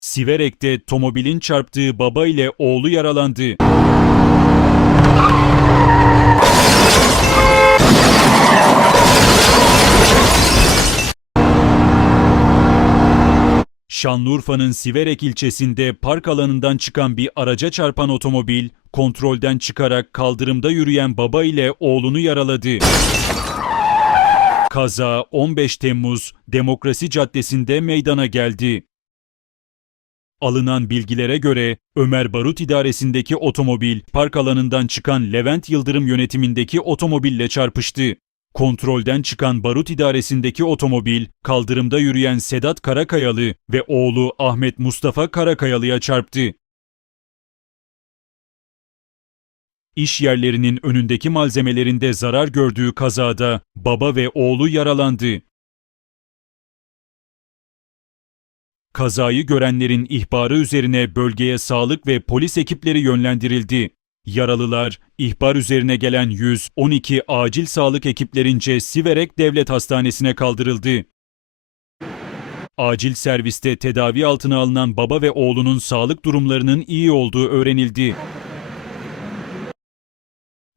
Siverek'te tomobilin çarptığı baba ile oğlu yaralandı. Şanlıurfa'nın Siverek ilçesinde park alanından çıkan bir araca çarpan otomobil, kontrolden çıkarak kaldırımda yürüyen baba ile oğlunu yaraladı. Kaza 15 Temmuz Demokrasi Caddesi'nde meydana geldi. Alınan bilgilere göre Ömer Barut idaresindeki otomobil park alanından çıkan Levent Yıldırım yönetimindeki otomobille çarpıştı. Kontrolden çıkan Barut idaresindeki otomobil kaldırımda yürüyen Sedat Karakayalı ve oğlu Ahmet Mustafa Karakayalı'ya çarptı. İş yerlerinin önündeki malzemelerinde zarar gördüğü kazada baba ve oğlu yaralandı. Kazayı görenlerin ihbarı üzerine bölgeye sağlık ve polis ekipleri yönlendirildi. Yaralılar, ihbar üzerine gelen 112 acil sağlık ekiplerince Siverek Devlet Hastanesi'ne kaldırıldı. Acil serviste tedavi altına alınan baba ve oğlunun sağlık durumlarının iyi olduğu öğrenildi.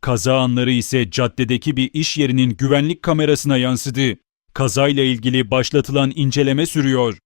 Kaza anları ise caddedeki bir iş yerinin güvenlik kamerasına yansıdı. Kazayla ilgili başlatılan inceleme sürüyor.